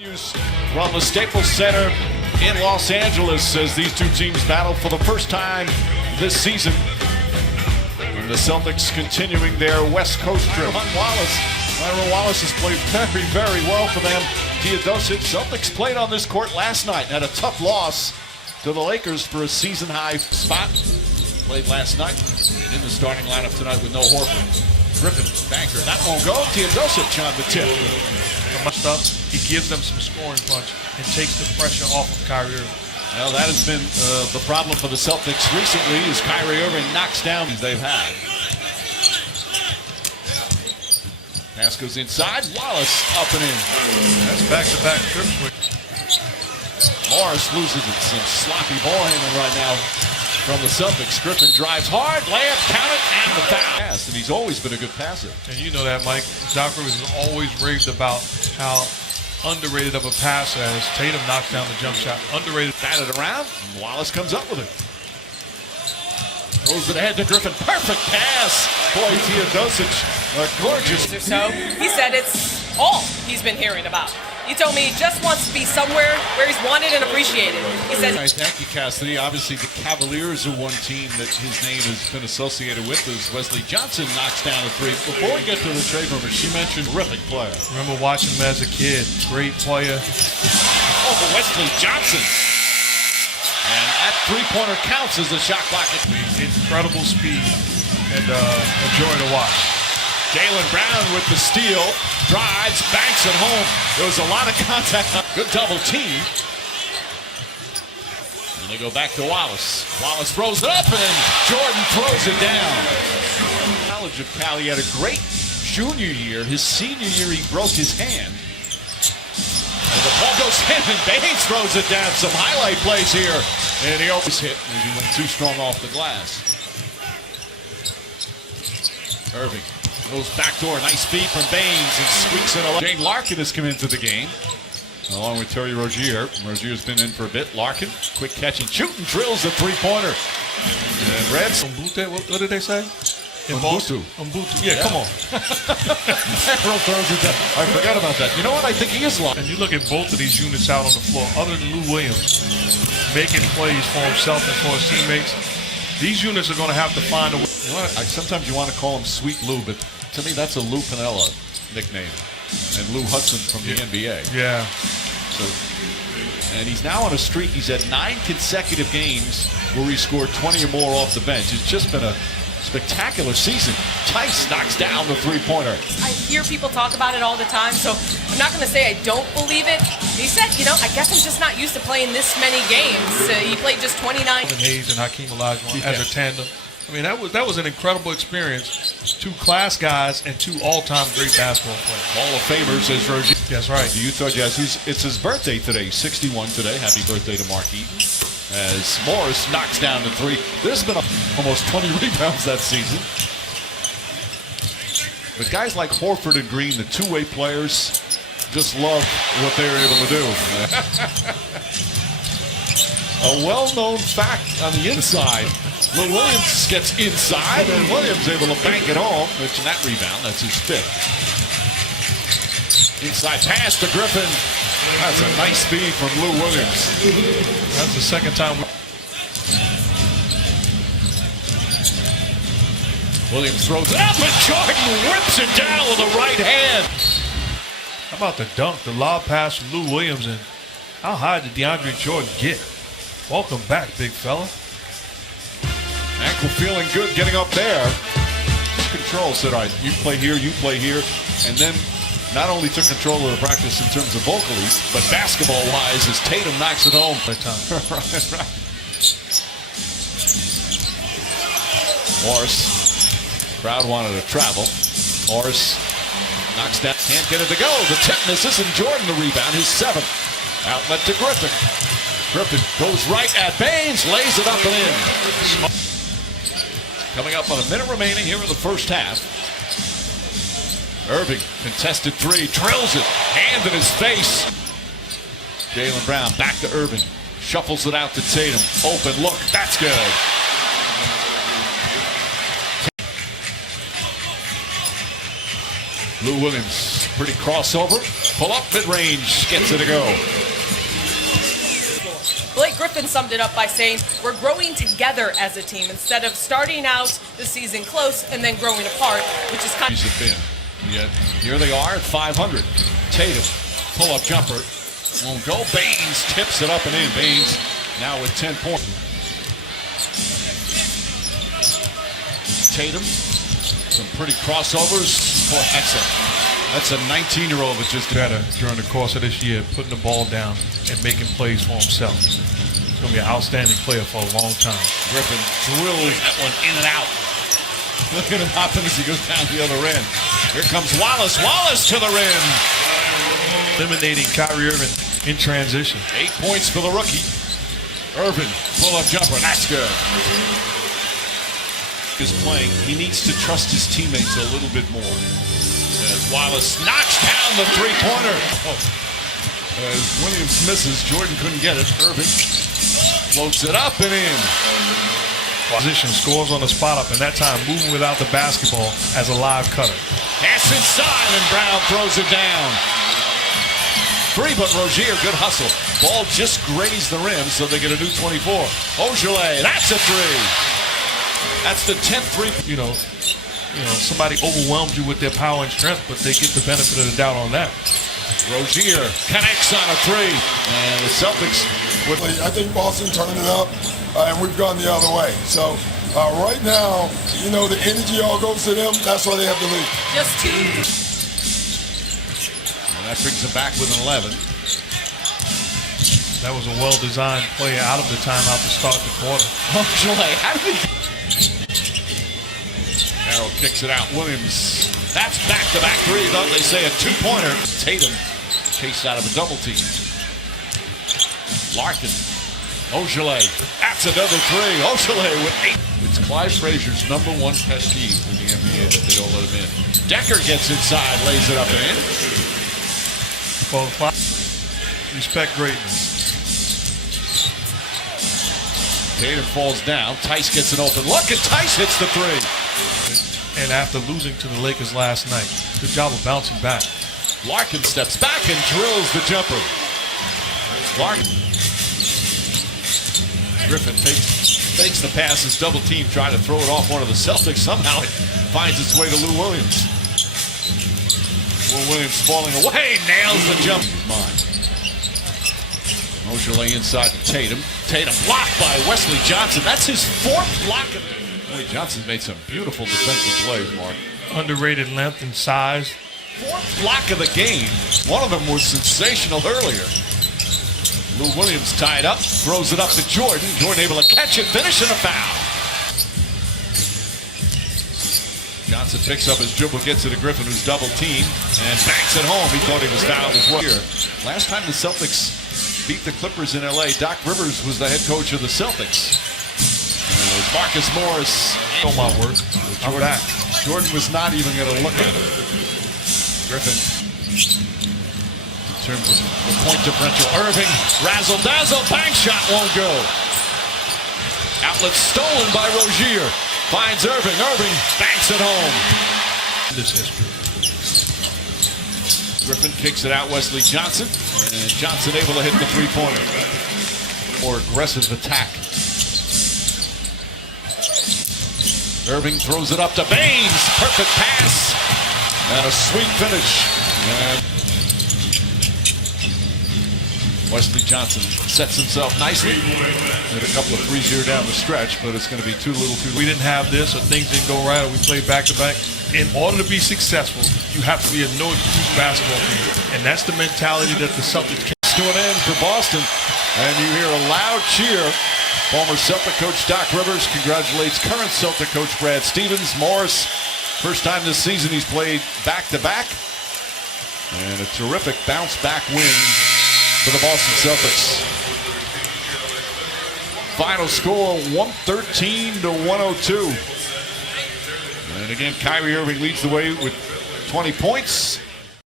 From the Staples Center in Los Angeles as these two teams battle for the first time this season. And the Celtics continuing their West Coast trip. Myron Wallace has played very, very well for them. Teodosic, Celtics played on this court last night and had a tough loss to the Lakers for a season-high spot. Played last night and in the starting lineup tonight with no Horford. Griffin, banker, that won't go. Teodosic on the tip. Much stuff. He gives them some scoring punch and takes the pressure off of Kyrie Irving. Well, that has been the problem for the Celtics recently as Kyrie Irving knocks down as they've had. Pass goes inside. Wallace up and in. That's back-to-back trip switch. Morris loses it. Some sloppy ball handling right now from the Celtics. Griffin drives hard. Layup, count it, and the foul. And he's always been a good passer. And you know that, Mike. Doc Rivers has always raved about how underrated of a passer as Tatum knocks down the jump shot. Underrated. Batted around. Wallace comes up with it. Throws it ahead to Griffin. Perfect pass. Boy, Teodosic, gorgeous. So he said it's all he's been hearing about. He told me he just wants to be somewhere where he's wanted and appreciated. He said, thank you, Cassidy. Obviously, the Cavaliers are one team that his name has been associated with as Wesley Johnson knocks down a three. Before we get to the trade rumors, she mentioned terrific player. Remember watching him as a kid. Great player. Oh, Wesley Johnson. And that three-pointer counts as the shot clock. Incredible speed and a joy to watch. Jaylen Brown with the steal, drives, banks it home. There was a lot of contact. Good double team. And they go back to Wallace. Wallace throws it up, and Jordan throws it down. College of Cal, he had a great junior year. His senior year, he broke his hand. And the ball goes in, and Baines throws it down. Some highlight plays here. And he always hit, and he went too strong off the glass. Irving. Goes backdoor, nice feed from Baines and squeaks it away. Jane Larkin has come into the game, along with Terry Rozier. Rozier's been in for a bit. Larkin, quick catch and shoot and drills the three-pointer. And Reds. What did they say? Umbutu. Yeah, come on. Harold throws it down. I forgot about that. You know what? I think he is long. And you look at both of these units out on the floor, other than Lou Williams, making plays for himself and for his teammates. These units are going to have to find a way. You know what? Sometimes you want to call him Sweet Lou, but to me, that's a Lou Piniella nickname. And Lou Hudson from the NBA. Yeah. So, and he's now on a streak. He's had 9 consecutive games where he scored 20 or more off the bench. It's just been a spectacular season. Tice knocks down the three-pointer. I hear people talk about it all the time, so I'm not going to say I don't believe it. He said, you know, I guess I'm just not used to playing this many games. He played just 29. Hayes and Hakeem Olajuwon as a tandem. I mean, that was an incredible experience. 2 class guys and 2 all-time great basketball players. Hall of Famers as Rozier. That's right. The Utah Jazz. It's his birthday today. 61 today. Happy birthday to Mark Eaton. As Morris knocks down the three. There's been almost 20 rebounds that season. But guys like Horford and Green, the two-way players, just love what they were able to do. A well-known fact on the inside. Lou Williams gets inside, and Williams able to bank it home. Mention that rebound. That's his 5th. Inside pass to Griffin. That's a nice feed from Lou Williams. That's the second time. Williams throws it up, and Jordan whips it down with the right hand. How about the dunk, the lob pass from Lou Williams, and how high did DeAndre Jordan get? Welcome back, big fella. Ankle feeling good getting up there. Control said, all right, you play here, and then not only took control of the practice in terms of vocally, but basketball-wise as Tatum knocks it home. Right. Morris, crowd wanted to travel. Morris knocks down, can't get it to go. The tip misses, and Jordan the rebound, his 7th. Outlet to Griffin. Griffin goes right at Baines, lays it up and in. Coming up on a minute remaining here in the first half. Irving, contested 3, drills it, hand in his face. Jaylen Brown back to Irving, shuffles it out to Tatum. Open look, that's good. Lou Williams, pretty crossover. Pull up mid-range, gets it to go. Blake Griffin summed it up by saying, we're growing together as a team instead of starting out the season close and then growing apart, which is kind of... Yet here they are at 500. Tatum, pull-up jumper. Won't go. Baines tips it up and in. Baines now with 10 points. Tatum, some pretty crossovers. Boy, that's a 19-year-old that just better during the course of this year, putting the ball down and making plays for himself. He's going to be an outstanding player for a long time. Griffin drills that one in and out. Look at him hopping as he goes down the other end. Here comes Wallace. Wallace to the rim. Eliminating Kyrie Irving in transition. 8 points for the rookie. Irving, pull-up jumper. That's good. Is playing. He needs to trust his teammates a little bit more. As Wallace knocks down the three-pointer. As Williams misses, Jordan couldn't get it. Irving floats it up and in. Position, scores on the spot up, and that time moving without the basketball as a live cutter. Pass inside, and Brown throws it down. Three, but Rozier, good hustle. Ball just grazed the rim, so they get a new 24. Ogilvy, that's a three. That's the 10th three. You know, somebody overwhelmed you with their power and strength, but they get the benefit of the doubt on that. Rozier connects on a three, and the Celtics. I think Boston turned it up, and we've gone the other way. So right now, the energy all goes to them. That's why they have the lead. just two. And that brings them back with an 11. That was a well-designed play out of the timeout to start the quarter. Ogilvy, how did he? Arrow kicks it out. Williams. That's back-to-back three. They say a two-pointer. Tatum chased out of a double team. Larkin. Ogilvy. That's another three. Ogilvy with 8. It's Clyde Frazier's #1 pet peeve in the NBA that they don't let him in. Decker gets inside, lays it up and in. Well, respect greatness. Tatum falls down. Tice gets an open look, and Tice hits the three. And after losing to the Lakers last night, good job of bouncing back. Larkin steps back and drills the jumper. Larkin. Griffin fakes the pass as double team, trying to throw it off one of the Celtics. Somehow it finds its way to Lou Williams. Lou Williams falling away, nails the jump. Ogilvy inside to Tatum. Tatum blocked by Wesley Johnson. That's his 4th block. Boy, Johnson made some beautiful defensive plays, Mark. Underrated length and size. 4th block of the game. One of them was sensational earlier. Lou Williams tied up, throws it up to Jordan. Jordan able to catch it, finish, and a foul. Johnson picks up his dribble, gets it to Griffin, who's double teamed, and banks it home. He thought he was fouled as well. Last time the Celtics beat the Clippers in LA, Doc Rivers was the head coach of the Celtics. Marcus Morris. Oh my word. I'm back. Jordan was not even going to look at him. Griffin. In terms of the point differential, Irving, razzle-dazzle, bank shot won't go. Outlet stolen by Rozier. Finds Irving. Irving banks it home. This history. Griffin kicks it out. Wesley Johnson. And Johnson able to hit the three-pointer. More aggressive attack. Irving throws it up to Baines. Perfect pass. And a sweet finish. And Wesley Johnson sets himself nicely. Hit a couple of threes here down the stretch, but it's going to be too little too late. We didn't have this, or things didn't go right, or we played back-to-back. In order to be successful, you have to be a no-excuse basketball team. And that's the mentality that the Celtics can. To an end for Boston. And you hear a loud cheer. Former Celtic coach Doc Rivers congratulates current Celtic coach Brad Stevens. Morris, first time this season he's played back-to-back. And a terrific bounce-back win for the Boston Celtics. Final score 113-102. And again, Kyrie Irving leads the way with 20 points.